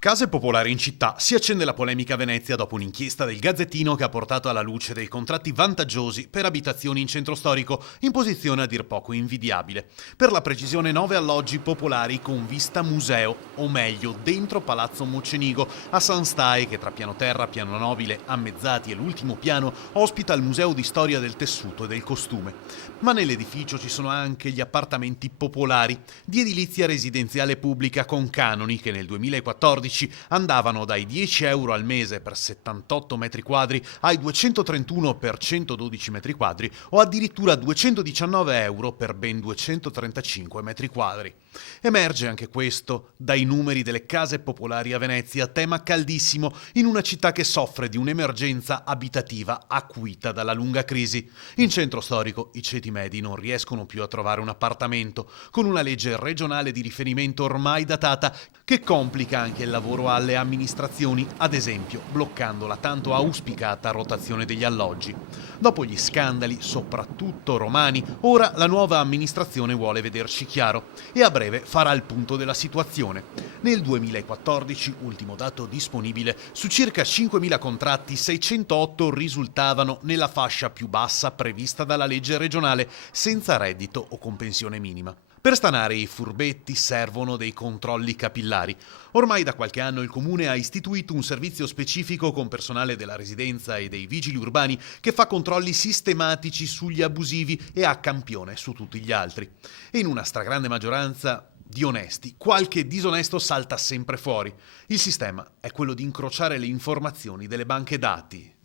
Case popolari in città. Si accende la polemica a Venezia dopo un'inchiesta del Gazzettino che ha portato alla luce dei contratti vantaggiosi per abitazioni in centro storico, in posizione a dir poco invidiabile. Per la precisione 9 alloggi popolari con vista museo, o meglio, dentro Palazzo Mocenigo, a San Stai, che tra piano terra, piano nobile, ammezzati e l'ultimo piano ospita il Museo di Storia del Tessuto e del Costume. Ma nell'edificio ci sono anche gli appartamenti popolari, di edilizia residenziale pubblica con canoni che nel 2014 andavano dai 10 euro al mese per 78 metri quadri ai 231 per 112 metri quadri o addirittura 219 euro per ben 235 metri quadri. Emerge anche questo dai numeri delle case popolari a Venezia, tema caldissimo in una città che soffre di un'emergenza abitativa acuita dalla lunga crisi. In centro storico i ceti medi non riescono più a trovare un appartamento, con una legge regionale di riferimento ormai datata che complica anche il lavoro alle amministrazioni, ad esempio bloccando la tanto auspicata rotazione degli alloggi. Dopo gli scandali, soprattutto romani, ora la nuova amministrazione vuole vederci chiaro e a breve farà il punto della situazione. Nel 2014, ultimo dato disponibile, su circa 5.000 contratti 608 risultavano nella fascia più bassa prevista dalla legge regionale, senza reddito o con pensione minima. Per stanare i furbetti servono dei controlli capillari. Ormai da qualche anno il comune ha istituito un servizio specifico con personale della residenza e dei vigili urbani che fa controlli sistematici sugli abusivi e a campione su tutti gli altri. E in una stragrande maggioranza di onesti, qualche disonesto salta sempre fuori. Il sistema è quello di incrociare le informazioni delle banche dati